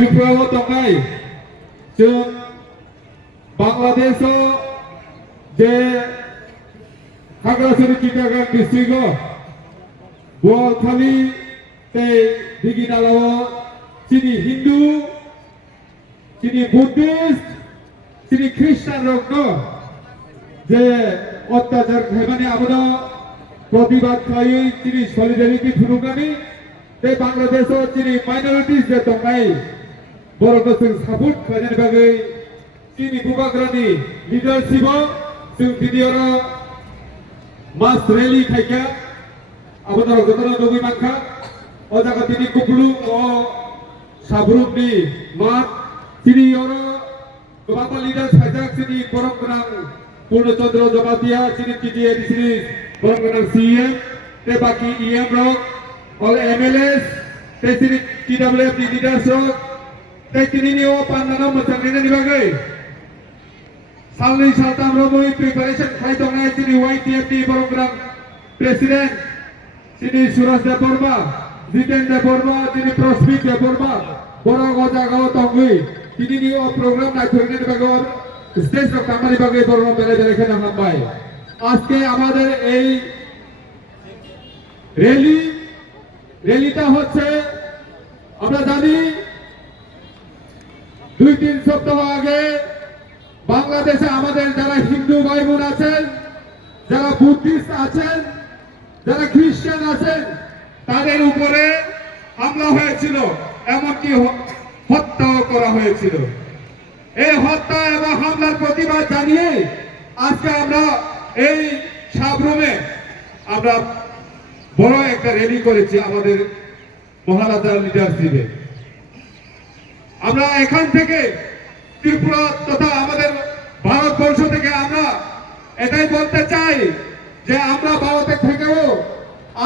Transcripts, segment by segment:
ত্রিপুরাও তঙ্গাই जों बांग्लादेशो जे खागड़ाछड़ी चिटागां डिस्ट्रिक्टो बोआलखाली ते दिगिनालाव चिनि हिंदू चिनि बुद्धिस्ट चिनि ख्रिस्टान रखनो जे अत्याचार खायमाने आबोनो प्रतिबाद खायै चिनि सलिडारिटी फुरुंगानि ते बांग्लादेशो चिनि माइनरिटीज जे दंनाय बर'खौ जों सापर्ट खालामनायनि बागै चिनि बुबाग्रानि लिडारशिपआव जों भिडिअ'आव मास रेलि खायखा आबोनाव गोबां नगै मानखा अ जागा दिनै कुपलु अ साब्रुमनि मात चिनियाव गोबां लिडार सायजाक चिनि परम गोनां पूर्णचंद्र जमातिया चिनि टिटिए चिनि परम गोनां सीएम ते बाकी ईएम रक अल एमएलएस ते चिनि टीडब्ल्यूएफ लिडार्स रक Tekiniyo pandangan macamnya di bagai. Salih saltam romoi preparation khai tongai sini YTFT program presiden sini Suraj Deborma, Jiten Deborma, sini Prosmit Deborma, Bora Goja Gao Tongui. Tekiniyo program naik turunnya di bagai stage pertama di bagai program bela-bela kena hambai. Aske আমাদের এই রেলিটা হচ্ছে আমরা জানি 2-3 সপ্তাহ আগে বাংলাদেশে আমাদের যারা হিন্দু ভাই বোন আছেন যারা বুদ্ধিস্ট আছেন যারা খ্রিস্টান আছেন তাদের উপরে হামলা হয়েছিল এমনকি হত্যাও করা হয়েছিল এই হত্যা এবং হামলার প্রতিবাদ জানিয়ে আজকে আমরা এই সাবরুমে আমরা বড় একটা র্যালি করেছি আমাদের মহারাজার লিডারশিপে আমরা এখান থেকে ত্রিপুরা তথা আমাদের ভারতবর্ষ থেকে আমরা এটাই বলতে চাই যে আমরা ভারতে থেকেও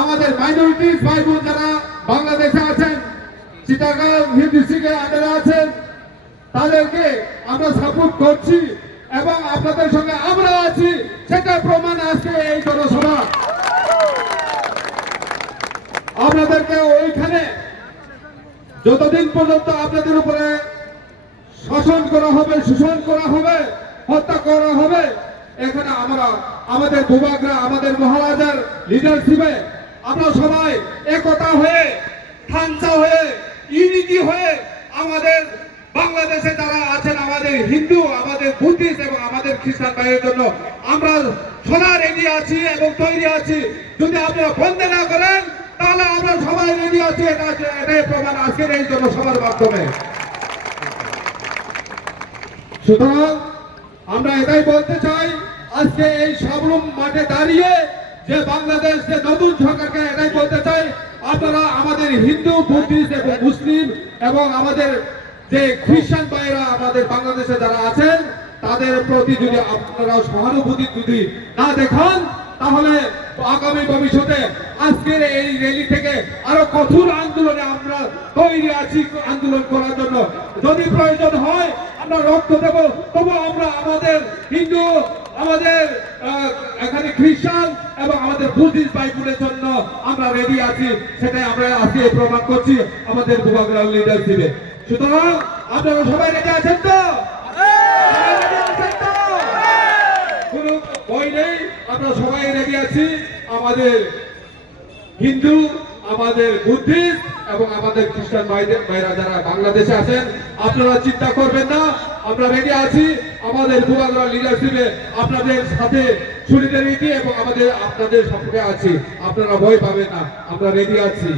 আমাদের মাইনরিটিস ভাই বোন যারা বাংলাদেশে আছেন চিটাগাং ডিস্ট্রিক্টের আন্ডারে আছেন তাদেরকে আমরা সাপোর্ট করছি এবং আপনাদের সঙ্গে আমরা আছি সেটা প্রমাণ আজকে এই জনসভা আপনাদেরকে ওইখানে যতদিন পর্যন্ত আপনাদের উপরে শাসন করা হবে শোষণ করা হবে হত্যা করা হবে এখানে আমরা আমাদের ভূভাগরা আমাদের মহারাজার লিডারশিপে আমরা সবাই একতা হয়ে ঠান্ডা হয়ে ইউনিটি হয়ে আমাদের বাংলাদেশে যারা আছেন আমাদের হিন্দু আমাদের বুদ্ধিস্ট এবং আমাদের খ্রিস্টান ভাইয়ের জন্য আমরা সদা রেডি আছি এবং তৈরি আছি যদি আপনারা বন্ধ না করেন তাহলে আমরা সবাই রেডি আছি এটাই প্রমাণ আজকের এই জনসভার মাধ্যমে সুতরাং আমরা এটাই বলতে চাই আজকে এই সাবরুম মাঠে দাঁড়িয়ে যে বাংলাদেশ যে নতুন সরকারকে এটাই বলতে চাই আপনারা আমাদের হিন্দু বুদ্ধিস্ট এবং মুসলিম এবং আমাদের যে খ্রিস্টান ভাইরা আমাদের বাংলাদেশে যারা আছেন তাদের প্রতি যদি আপনারা সহানুভূতি যদি না দেখান তাহলে আগামী ভবিষ্যতে আজকের এই র্যালি থেকে আরো কঠোর আন্দোলনে আমরা তৈরি আছি আন্দোলন করার জন্য যদি প্রয়োজন হয় আমরা রক্ত দেব তবু আমরা আমাদের হিন্দু আমাদের এখানে খ্রিস্টান এবং আমাদের বুদ্ধিস্ট ভাই বোনের জন্য আমরা রেডি আছি সেটাই আমরা আজকে প্রমাণ করছি আমাদের ভূভাগরা লিডারশিপে সুতরাং আপনারা সবাই রেডি আছেন তো কোনো ভয় নেই আমরা সবাই রেডি আছি আমাদের হিন্দু আমাদের বুদ্ধিস্ট এবং আমাদের খ্রিস্টান ভাইরা যারা বাংলাদেশে আছেন আপনারা চিন্তা করবেন না আমরা রেডি আছি আমাদের ভূভাগরা লিডারশিপে আপনাদের সাথে সলিডারিটি এবং আমাদের আপনাদের সাথে আছি আপনারা ভয় পাবেন না আমরা রেডি আছি